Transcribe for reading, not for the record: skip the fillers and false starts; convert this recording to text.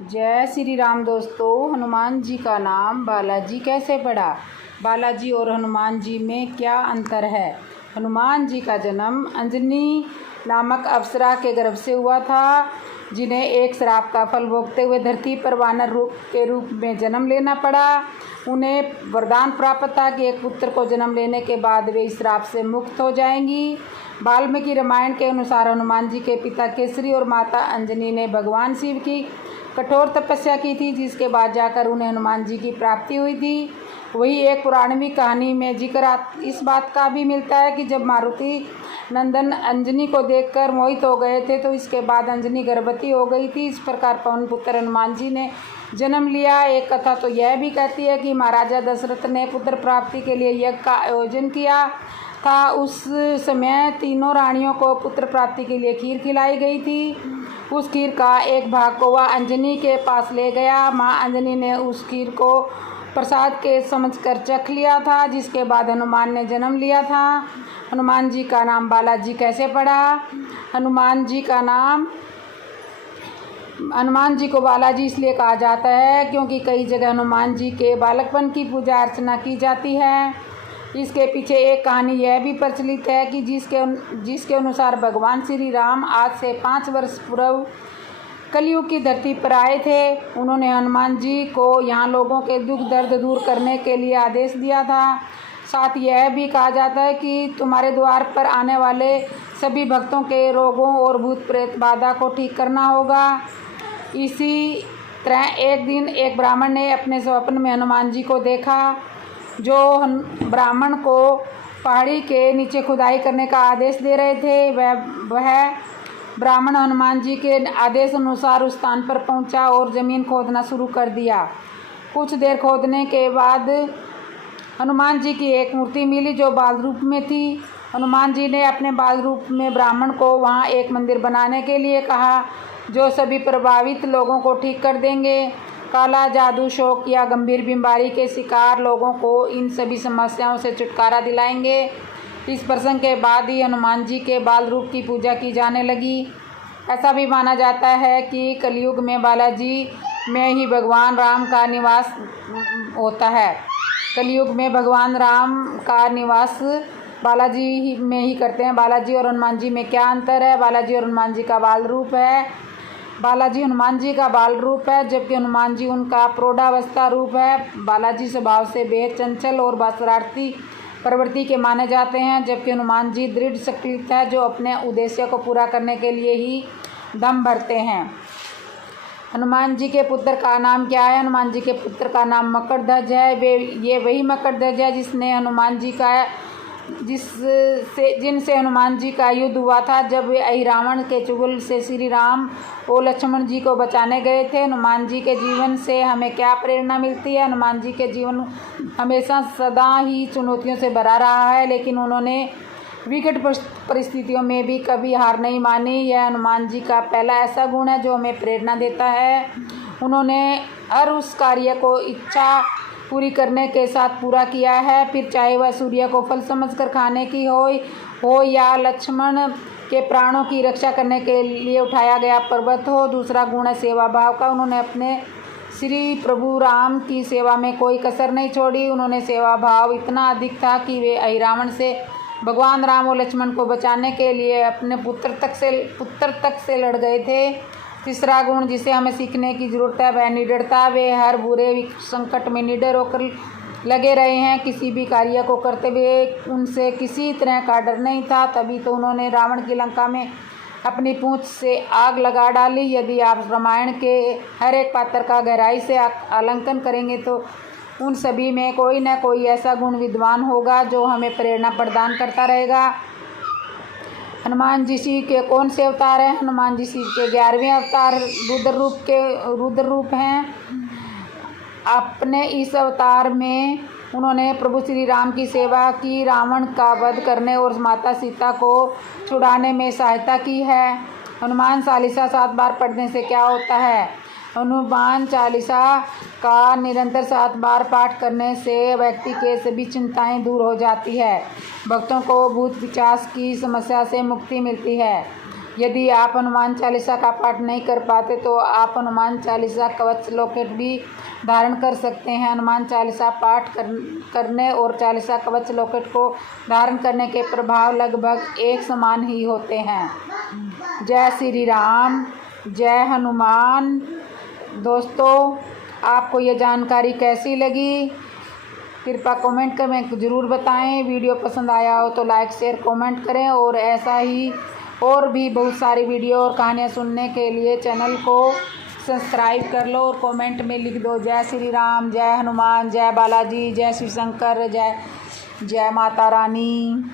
जय श्री राम दोस्तों। हनुमान जी का नाम बालाजी कैसे पड़ा? बालाजी और हनुमान जी में क्या अंतर है? हनुमान जी का जन्म अंजनी नामक अप्सरा के गर्भ से हुआ था, जिन्हें एक श्राप का फल भोगते हुए धरती पर वानर के रूप में जन्म लेना पड़ा। उन्हें वरदान प्राप्त था कि एक पुत्र को जन्म लेने के बाद वे इस श्राप से मुक्त हो जाएंगी। वाल्मीकि रामायण के अनुसार हनुमान जी के पिता केसरी और माता अंजनी ने भगवान शिव की कठोर तपस्या की थी, जिसके बाद जाकर उन्हें हनुमान जी की प्राप्ति हुई थी। वही एक पुराणवी कहानी में जिक्र इस बात का भी मिलता है कि जब मारुति नंदन अंजनी को देखकर मोहित हो गए थे, तो इसके बाद अंजनी गर्भवती हो गई थी। इस प्रकार पवन पुत्र हनुमान जी ने जन्म लिया। एक कथा तो यह भी कहती है कि महाराजा दशरथ ने पुत्र प्राप्ति के लिए यज्ञ का आयोजन किया था। उस समय तीनों रानियों को पुत्र प्राप्ति के लिए खीर खिलाई गई थी। उस खीर का एक भाग को वह अंजनी के पास ले गया। माँ अंजनी ने उस खीर को प्रसाद के समझकर चख लिया था, जिसके बाद हनुमान ने जन्म लिया था। हनुमान जी का नाम बालाजी कैसे पड़ा? हनुमान जी को बालाजी इसलिए कहा जाता है क्योंकि कई जगह हनुमान जी के बालकपन की पूजा अर्चना की जाती है। इसके पीछे एक कहानी यह भी प्रचलित है कि जिसके अनुसार भगवान श्री राम आज से 5 वर्ष पूर्व कलयुग की धरती पर आए थे। उन्होंने हनुमान जी को यहाँ लोगों के दुख दर्द दूर करने के लिए आदेश दिया था। साथ यह भी कहा जाता है कि तुम्हारे द्वार पर आने वाले सभी भक्तों के रोगों और भूत प्रेत बाधा को ठीक करना होगा। इसी तरह एक दिन एक ब्राह्मण ने अपने स्वप्न में हनुमान जी को देखा, जो ब्राह्मण को पहाड़ी के नीचे खुदाई करने का आदेश दे रहे थे। वह ब्राह्मण हनुमान जी के आदेश अनुसार उस स्थान पर पहुंचा और ज़मीन खोदना शुरू कर दिया। कुछ देर खोदने के बाद हनुमान जी की एक मूर्ति मिली, जो बाल रूप में थी। हनुमान जी ने अपने बाल रूप में ब्राह्मण को वहां एक मंदिर बनाने के लिए कहा, जो सभी प्रभावित लोगों को ठीक कर देंगे। काला जादू, शोक या गंभीर बीमारी के शिकार लोगों को इन सभी समस्याओं से छुटकारा दिलाएंगे। इस प्रसंग के बाद ही हनुमान जी के बाल रूप की पूजा की जाने लगी। ऐसा भी माना जाता है कि कलयुग में बालाजी में ही भगवान राम का निवास होता है। कलयुग में भगवान राम का निवास बालाजी में ही करते हैं। बालाजी और हनुमान जी में क्या अंतर है? बालाजी और हनुमान जी का बाल रूप है। बालाजी हनुमान जी का बाल रूप है, जबकि हनुमान जी उनका प्रौढ़ावस्था रूप है। बालाजी स्वभाव से बेहद चंचल और शरारती प्रवृत्ति के माने जाते हैं, जबकि हनुमान जी दृढ़ संकल्पित है, जो अपने उद्देश्य को पूरा करने के लिए ही दम भरते हैं। हनुमान जी के पुत्र का नाम क्या है? हनुमान जी के पुत्र का नाम मकरध्वज है। ये वही मकरध्वज है जिनसे हनुमान जी का युद्ध हुआ था, जब वे अहिरावण के चुगल से श्री राम और लक्ष्मण जी को बचाने गए थे। हनुमान जी के जीवन से हमें क्या प्रेरणा मिलती है? हनुमान जी के जीवन हमेशा सदा ही चुनौतियों से भरा रहा है, लेकिन उन्होंने विकट परिस्थितियों में भी कभी हार नहीं मानी। यह हनुमान जी का पहला ऐसा गुण है जो हमें प्रेरणा देता है। उन्होंने हर उस कार्य को इच्छा पूरी करने के साथ पूरा किया है, फिर चाहे वह सूर्य को फल समझकर खाने की हो या लक्ष्मण के प्राणों की रक्षा करने के लिए उठाया गया पर्वत हो। दूसरा गुण है सेवा भाव का। उन्होंने अपने श्री प्रभु राम की सेवा में कोई कसर नहीं छोड़ी। उन्होंने सेवा भाव इतना अधिक था कि वे अहिरावण से भगवान राम और लक्ष्मण को बचाने के लिए अपने पुत्र तक से लड़ गए थे। तीसरा गुण जिसे हमें सीखने की ज़रूरत है वह निडरता। वे हर बुरे संकट में निडर होकर लगे रहे हैं। किसी भी कार्य को करते हुए उनसे किसी तरह का डर नहीं था। तभी तो उन्होंने रावण की लंका में अपनी पूंछ से आग लगा डाली। यदि आप रामायण के हर एक पात्र का गहराई से आकलन करेंगे तो उन सभी में कोई न कोई ऐसा गुण विद्वान होगा जो हमें प्रेरणा प्रदान करता रहेगा। हनुमान जी शिव के कौन से अवतार हैं? हनुमान जी शिव के 11वें अवतार रुद्र रूप हैं। अपने इस अवतार में उन्होंने प्रभु श्री राम की सेवा की, रावण का वध करने और माता सीता को छुड़ाने में सहायता की है। हनुमान चालीसा 7 बार पढ़ने से क्या होता है? हनुमान चालीसा का निरंतर 7 बार पाठ करने से व्यक्ति के सभी चिंताएं दूर हो जाती है। भक्तों को भूत पिशाच की समस्या से मुक्ति मिलती है। यदि आप हनुमान चालीसा का पाठ नहीं कर पाते तो आप हनुमान चालीसा कवच लॉकेट भी धारण कर सकते हैं। हनुमान चालीसा पाठ करने और चालीसा कवच लॉकेट को धारण करने के प्रभाव लगभग एक समान ही होते हैं। जय श्री राम, जय हनुमान। दोस्तों, आपको ये जानकारी कैसी लगी कृपया कमेंट में ज़रूर बताएं। वीडियो पसंद आया हो तो लाइक शेयर कमेंट करें और ऐसा ही और भी बहुत सारी वीडियो और कहानियाँ सुनने के लिए चैनल को सब्सक्राइब कर लो और कमेंट में लिख दो जय श्री राम, जय हनुमान, जय बालाजी, जय शिव शंकर, जय माता रानी।